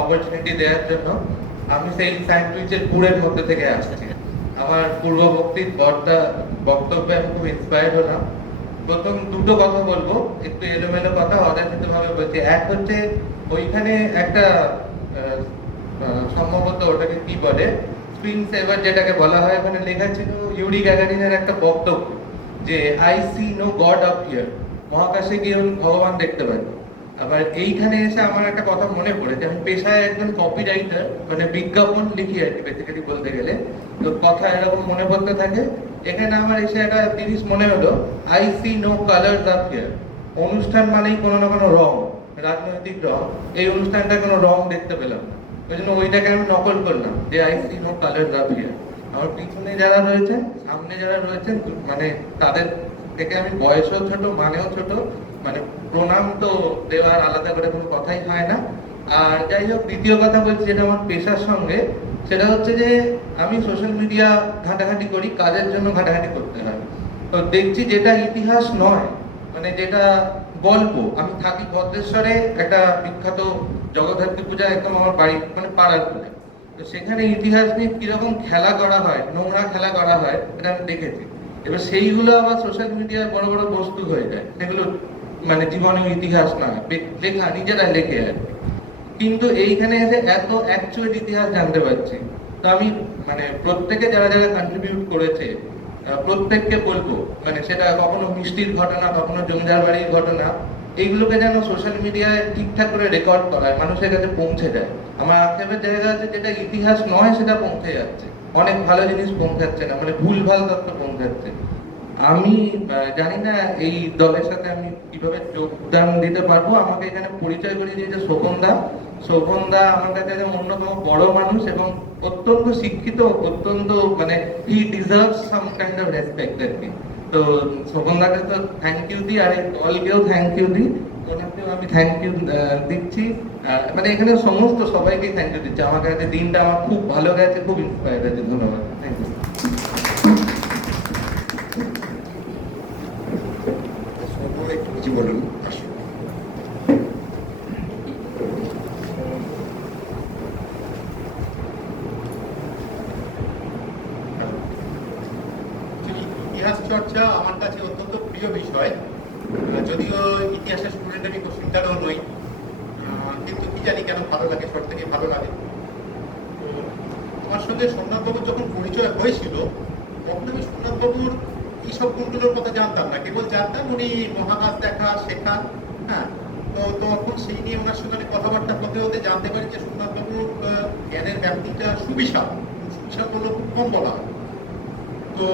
Opportunity দেওয়ার জন্য আমি সেই স্যান্ডউইচের পুরের মধ্যে থেকে আসছি। আমার পূর্ববর্তী বর্তা বক্তব্যে আমি খুব ইন্সপায়ার্ড হলাম। প্রথম দুটো কথা বলব, একটু এলোমেলো কথা অযাচিত ভাবে বলছি। এক হচ্ছে, ওইখানে একটা সম্ভবত ওটাকে কি বলে? স্ক্রিন সেভার যেটাকে বলা হয়, ওখানে লেখা ছিল ইউরি গ্যাগারিনের একটা বক্তব্য যে I see no God off here মহাকাশে গিয়ে ভগবান দেখতে পাই আবার এইখানে এসে আমার একটা কথা মনে পড়েছে আমি পেশায় একজন কপি রাইটার মানে বিজ্ঞাপন লিখি আর কি বেসিক্যালি বলতে গেলে। তো কথা এরকম মনে পড়তে থাকে। এখানে আমার এসে একটা জিনিস মনে হলো I see no colour off here অনুষ্ঠান মানেই কোনো না কোনো রং, রাজনৈতিক রং। এই অনুষ্ঠানটা কোনো রং দেখতে পেলাম ওই জন্য ওইটাকে আমি নকল করলাম, যে I see no colour off here আমার পিছনে যারা রয়েছে, সামনে যারা রয়েছেন মানে তাদের থেকে আমি বয়সও ছোট, মানেও ছোট মানে প্রণাম তো দেওয়ার আলাদা করে কোনো কথাই হয় না। আর যাই হোক, দ্বিতীয় কথা বলছি যেটা আমার পেশার সঙ্গে, সেটা হচ্ছে যে আমি সোশ্যাল মিডিয়া ঘাটাঘাটি করি, কাজের জন্য ঘাটাঘাটি করতে হয়। তো দেখছি যেটা ইতিহাস নয় মানে যেটা গল্প, আমি থাকি ভদ্রেশ্বরে, একটা বিখ্যাত জগদ্ধাত্রী পূজা একদম আমার বাড়ি মানে পাড়ার পূজা। তো সেখানে ইতিহাস নিয়ে কীরকম খেলা করা হয়, নোংরা খেলা করা হয় এটা আমি দেখেছি। এবার সেইগুলো আবার সোশ্যাল মিডিয়ায় বড় বড় বস্তু হয়ে যায়, সেগুলো মানে জীবনের ইতিহাস না লেখা নিজেরা লেখে আর কিন্তু এইখানে এসে এত অ্যাকচুয়াল ইতিহাস জানতে পারছি। তো আমি মানে প্রত্যেকে যারা যারা কন্ট্রিবিউট করেছে প্রত্যেককে বলব মানে সেটা কখনো মিষ্টির ঘটনা, কখনো জমিদার বাড়ির ঘটনা, এইগুলোকে যেন সোশ্যাল মিডিয়ায় ঠিকঠাক করে রেকর্ড করা মানুষের কাছে পৌঁছে যায়। আমার আক্ষেপের জায়গা আছে যেটা ইতিহাস নয়, সেটা পৌঁছে যাচ্ছে। অনেক ভালো জিনিস পৌঁছাচ্ছে না মানে ভুল ভালো তথ্য পৌঁছাচ্ছে। আমি জানি না এই দলের সাথে আমি কীভাবে যোগদান দিতে পারব। আমাকে এখানে পরিচয় করিয়ে দিয়েছে দা। শোভন দা আমার কাছে অন্যতম বড় মানুষ এবং অত্যন্ত শিক্ষিত, অত্যন্ত মানে he deserve some kind of respect আর কি তো শোভন দাকে তো থ্যাংক ইউ দিই, আর এই দলকেও থ্যাংক ইউ দিই। ওনাকেও আমি থ্যাংক ইউ দিচ্ছি। মানে এখানে সমস্ত সবাইকে থ্যাংক ইউ দিচ্ছি। আমার কাছে দিনটা আমার খুব ভালো গেছে, খুব ইন্সপায়ার হয়েছে। ধন্যবাদ। থ্যাংক ইউ সর্বদা একটু কিছু বলুন। ইতিহাস চর্চা আমার কাছে অত্যন্ত প্রিয় বিষয়। যদিও ইতিহাসের স্টুডেন্ট আমি খুব সিদ্ধারও নই কিন্তু কি জানি কেন ভালো লাগে ছোট থেকে ভালো লাগে। আমার সঙ্গে সোমনাথবাবুর যখন পরিচয় হয়েছিল, তখন আমি সোমনাথবাবুর এইসব গুণগুলোর কথা জানতাম না কেবল জানতাম উনি মহাকাশ দেখা শেখান হ্যাঁ? তো তখন সেই নিয়ে ওনার সঙ্গে কথাবার্তা হতে হতে জানতে পারি যে আহ, জ্ঞানের ব্যাপ্তিটা সুবিশাল সুবিশাল বললেও খুব কম বলা তো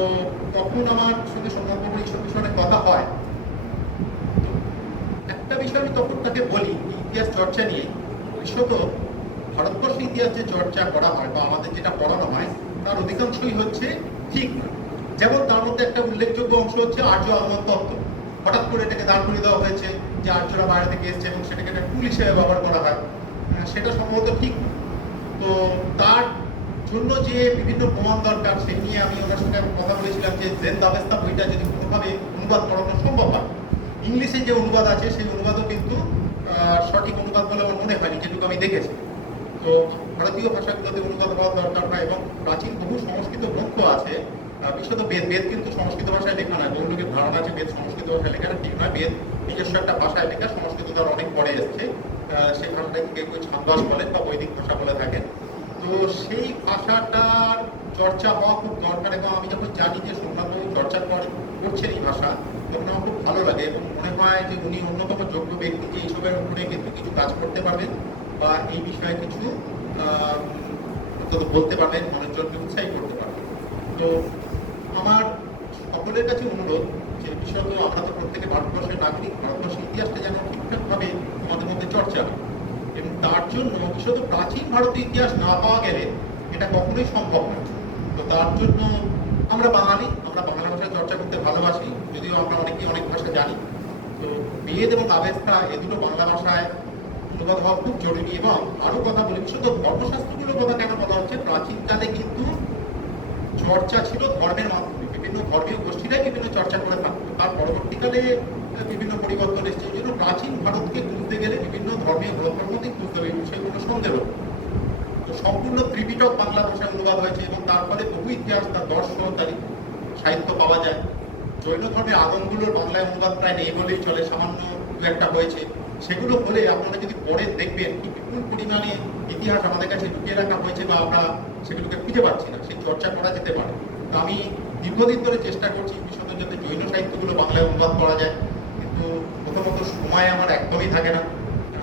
তখন আমার সঙ্গে সোমনাথবাবুর এইসব বিষয়ে কথা হয়। একটা বিষয় আমি তখন তাকে বলি ইতিহাস চর্চা নিয়ে। বিশেষত ভারতবর্ষের ইতিহাস যে চর্চা করা হয় বা আমাদের যেটা পড়ানো হয় তার অধিকাংশই হচ্ছে ঠিক না যেমন তার মধ্যে একটা উল্লেখযোগ্য অংশ হচ্ছে আর্য আগমন তত্ত্ব। হঠাৎ করে এটাকে দাঁড় করিয়ে দেওয়া হয়েছে যে আর্যরা বাইরে থেকে এসছে এবং সেটাকে একটা টুল হিসেবে ব্যবহার করা হয়। সেটা সম্ভবত ঠিক তো তার জন্য যে বিভিন্ন প্রমাণ দরকার সেই নিয়ে আমি ওনার সঙ্গে কথা বলেছিলাম যে জেন দাবেস্তা বইটা যদি কোনোভাবে অনুবাদ করানো সম্ভব হয়। ইংলিশে যে অনুবাদ আছে, সেই অনুবাদও কিন্তু সঠিক অনুবাদ বলে আমার মনে হয়নি, যেটুকু আমি দেখেছি। তো ভারতীয় ভাষাগুলোতে অনুবাদ হওয়ার দরকার হয় এবং প্রাচীন বহু সংস্কৃত গ্রন্থ আছে বিশেষত বেদ বেদ কিন্তু সংস্কৃত ভাষায় লেখা নয়। বহু ধারণা আছে বেদ সংস্কৃত ভাষায় লেখা ঠিক নয়। বেদ নিজস্ব একটা ভাষায় লেখা সংস্কৃত তার অনেক পরে এসছে। সেই ভাষাটাকে কেউ কেউ ছান্দাস বলেন বা বৈদিক ভাষা বলে থাকেন। তো সেই ভাষাটার চর্চা হওয়া খুব দরকার এবং আমি যখন জানি যে সোমনাথবাবু চর্চা করে, করছেন এই ভাষা, তখন আমার খুব ভালো লাগে এবং মনে হয় যে উনি অন্যতম যোগ্য ব্যক্তি যে এইসবের উপরে কিন্তু কিছু কাজ করতে পারবেন বা এই বিষয়ে কিছু বলতে পারবেন মানুষজনকে উৎসাহী করতে পারবেন। তো আমার সকলের কাছে অনুরোধ যে বিশেষত আমরা তো প্রত্যেকে ভারতবর্ষের নাগরিক, ভারতবর্ষের ইতিহাসটা যেন ঠিকঠাকভাবে আমাদের মধ্যে চর্চা হয়। এবং তার জন্য বিশেষত প্রাচীন ভারতীয় ইতিহাস না পাওয়া গেলে এটা কখনোই সম্ভব নয়। তো তার জন্য আমরা বাঙালি, আমরা বাংলা ভাষা চর্চা করতে ভালোবাসি, যদিও আমরা অনেকেই অনেক ভাষা জানি। তো বেদ এবং আবেস্তা এ দুটো বাংলা ভাষায় অনুবাদ হওয়া খুব জরুরি এবং আরও কথা বলি, বিশেষত ধর্মশাস্ত্রগুলোর কথা কেন বলা হচ্ছে? প্রাচীনকালে কিন্তু চর্চা ছিল ধর্মের মাধ্যমে। বিভিন্ন ধর্মীয় গোষ্ঠীরাই বিভিন্ন চর্চা করে থাকতো তার পরবর্তীকালে বিভিন্ন পরিবর্তন এসেছে। এই জন্য প্রাচীন ভারতকে খুঁজতে গেলে বিভিন্ন ধর্মীয় গ্রন্থের মধ্যে খুঁজতে হবে। বিষয়গুলো আনন্দের তো সম্পূর্ণ ত্রিপিটক বাংলা ভাষায় অনুবাদ হয়েছে এবং তারপরে বহু ইতিহাস, তার দর্শন, তার সাহিত্য পাওয়া যায়। জৈন ধর্মের আগমগুলোর বাংলায় অনুবাদ প্রায় নেই বলেই চলে। সামান্য দু একটা হয়েছে। সেগুলো হলে আপনারা যদি পড়ে দেখবেন কি বিপুল পরিমাণে ইতিহাস আমাদের কাছে লুকিয়ে রাখা হয়েছে বা আমরা সেগুলোকে খুঁজে পাচ্ছি না। সেই চর্চা করা যেতে পারে। তো আমি দীর্ঘদিন ধরে চেষ্টা করছি বিশেষত যাতে জৈন সাহিত্যগুলো বাংলায় অনুবাদ করা যায়, কিন্তু প্রথমত সময় আমার একদমই থাকে না।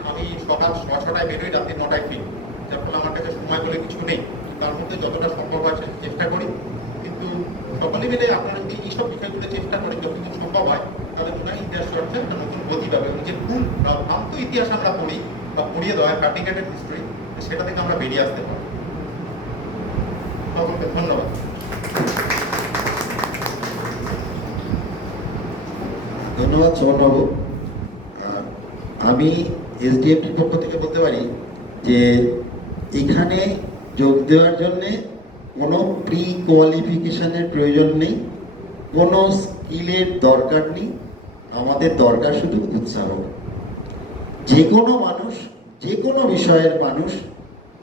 আমি সকাল ছ ছটায় বেরোই, রাত্রি নটায় ফিরি। যার ফলে আমার কাছে সময় বলে কিছু নেই। তার মধ্যে যতটা সম্ভব হয় চেষ্টা করি। কিন্তু সকলে মিলে আপনারা যদি এইসব বিষয়গুলো চেষ্টা করেন যতটুকু সম্ভব হয়, তাহলে মনে হয় ইতিহাস চর্চা একটা নতুন গতি পাবে। যে ভুল ভ্রান্ত ইতিহাস আমরা পড়ি বা পড়িয়ে দেওয়া হয় প্র্যাকটিকেটেড হিস্ট্রি সেটা থেকে আমরা বেরিয়ে আসতে পারি। ধন্যবাদ। ধন্যবাদ আহ, আমি এসডিএফটির পক্ষ থেকে বলতে পারি যে এখানে যোগ দেওয়ার জন্যে কোনো প্রি কোয়ালিফিকেশনের প্রয়োজন নেই কোনো স্কিলের দরকার নেই আমাদের দরকার শুধু উৎসাহ যে কোনো মানুষ যে কোনো বিষয়ের মানুষ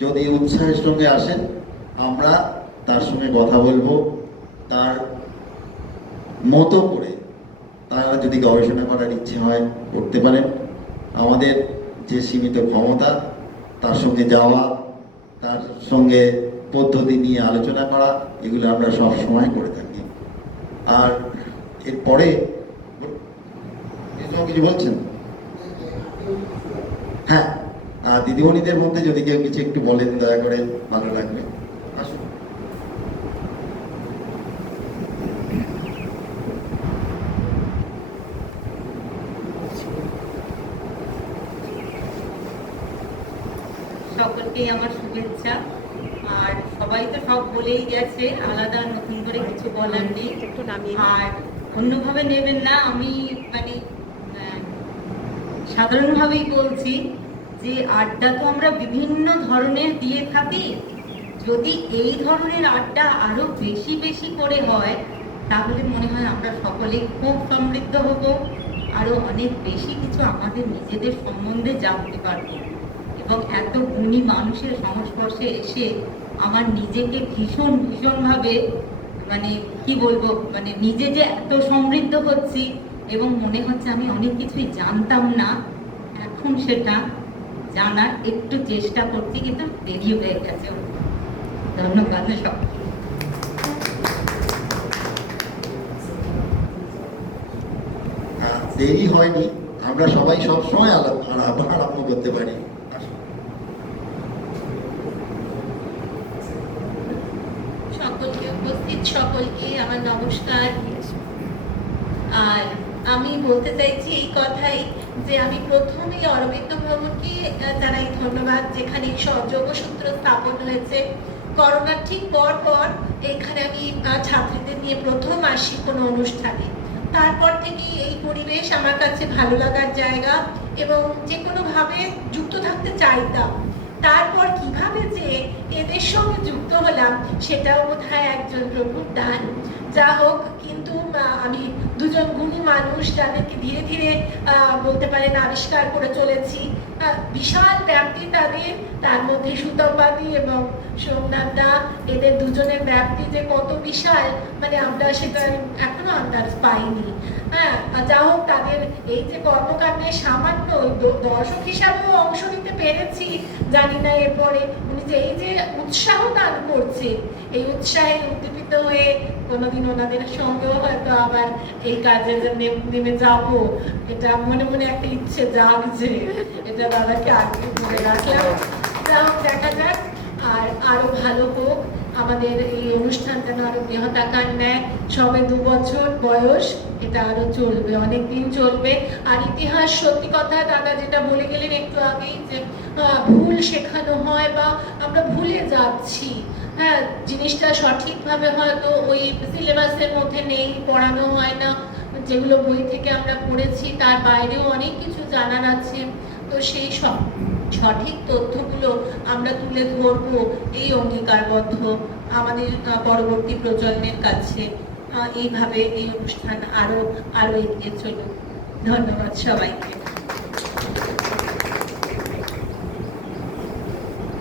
যদি উৎসাহের সঙ্গে আসেন আমরা তার সঙ্গে কথা বলব তার মতো করে তারা যদি গবেষণা করার ইচ্ছে হয়, করতে পারেন আমাদের যে সীমিত ক্ষমতা, তার সঙ্গে যাওয়া, তার সঙ্গে পদ্ধতি নিয়ে আলোচনা করা, এগুলো আমরা সব সময় করে থাকি। আর এরপরে কিছু বলছেন? হ্যাঁ দিদিমণিদের মধ্যে যদি কেউ কিছু একটু বলেন, দয়া করে, ভালো লাগবে আসুন সকলকেই আমার শুভেচ্ছা। আর সবাই তো সব বলেই গেছে আলাদা নতুন করে কিছু বলার নেই। আর অন্যভাবে নেবেন না আমি মানে সাধারণভাবেই বলছি যে আড্ডা তো আমরা বিভিন্ন ধরনের দিয়ে থাকি। যদি এই ধরনের আড্ডা আরও বেশি বেশি করে হয় তাহলে মনে হয় আমরা সকলেই খুব সমৃদ্ধ হব। আরও অনেক বেশি কিছু আমাদের নিজেদের সম্বন্ধে জানতে পারব। এবং এত গুণী মানুষের সংস্পর্শে এসে আমার নিজেকে ভীষণ, ভীষণভাবে মানে কি বলব মানে নিজে যে এত সমৃদ্ধ হচ্ছি এবং মনে হচ্ছে আমি অনেক কিছুই জানতাম না, এখন সেটা জানার একটু চেষ্টা করছি, কিন্তু দেরি হয়ে গেছে। ধন্যবাদ সব। দেরি হয়নি, আমরা সবাই সব সময় আলাপ আরম্ভ করতে পারি আসুন। সকলকে উপস্থিত সকলকে আমার নমস্কার। আর আমি বলতে চাইছি এই কথাই যে আমি প্রথমেই অরবিন্দ ভবনকে জানাই ধন্যবাদ, যেখানে যোগসূত্র স্থাপন হয়েছে। করোনার ঠিক পর পর এখানে আমি ছাত্রীদের নিয়ে প্রথম আসি কোনো অনুষ্ঠানে। তারপর থেকেই এই পরিবেশ আমার কাছে ভালো লাগার জায়গা এবং যে কোনোভাবে যুক্ত থাকতে চাইতাম। তারপর কীভাবে যে এদের সঙ্গে যুক্ত হলাম, সেটাও বোধ একজন প্রভুর দান। যা হোক, কিন্তু আমি দুজন গুণী মানুষ যাদেরকে ধীরে ধীরে বলতে পারেন আবিষ্কার করে চলেছি। বিশাল ব্যাপ্তি তাদের, তার মধ্যে সুতমবাদী এবং সোমনাথ দা এদের দুজনের ব্যাপ্তি যে কত বিশাল মানে আমরা সেটা এখনও আন্দাজ পাইনি। হ্যাঁ যা হোক, তাদের এই যে কর্মকাণ্ডে সামান্য দর্শক হিসাবেও অংশ নিতে পেরেছি, জানি না এরপরে। উনি যে এই যে উৎসাহ দান করছে, এই উৎসাহে উদ্দীপিত হয়ে কোনোদিন ওনাদের সঙ্গেও হয়তো আবার এই কাজে নেমে যাব, এটা মনে মনে একটা ইচ্ছে জাগছে। এটা দাদাকে আগে বলে রাখলাম। দেখা যাক। আর ভালো হোক। আমাদের এই অনুষ্ঠানটা আরও বৃহতাকার নেয়। সবে দু বছর বয়স, এটা আরও চলবে অনেক দিন চলবে। আর ইতিহাস সত্যি কথা, দাদা যেটা বলে গেলেন একটু আগেই যে ভুল শেখানো হয় বা আমরা ভুলে যাচ্ছি। হ্যাঁ জিনিসটা সঠিকভাবে হয়তো ওই সিলেবাসের মধ্যে নেই, পড়ানো হয় না। যেগুলো বই থেকে আমরা পড়েছি, তার বাইরেও অনেক কিছু জানার আছে। তো সেই সব সঠিক তথ্যগুলো আমরা তুলে ধরবো এই অঙ্গীকারবদ্ধ আমাদের পরবর্তী প্রজন্মের কাছে। এইভাবে এই অনুষ্ঠান আরও আরও এগিয়ে চলুক। ধন্যবাদ সবাইকে।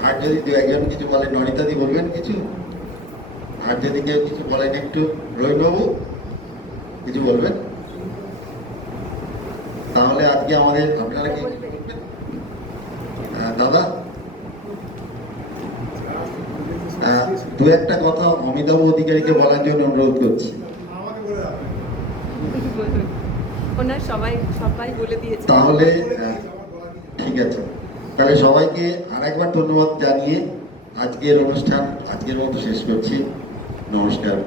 আর যদি দু একজন কিছু বলেন নরিতাদি বলবেন কিছু? আর যদি কেউ কিছু বলেন একটু রবিবাবু কিছু বলবেন? তাহলে আজকে আমাদের আপনারা কি দাদা? দু একটা কথা অমিতাভ অধিকারীকে বলার জন্য অনুরোধ করছি। তাহলে ঠিক আছে। তাহলে সবাইকে আরেকবার ধন্যবাদ জানিয়ে আজকের অনুষ্ঠান আজকের মতো শেষ করছি। নমস্কার।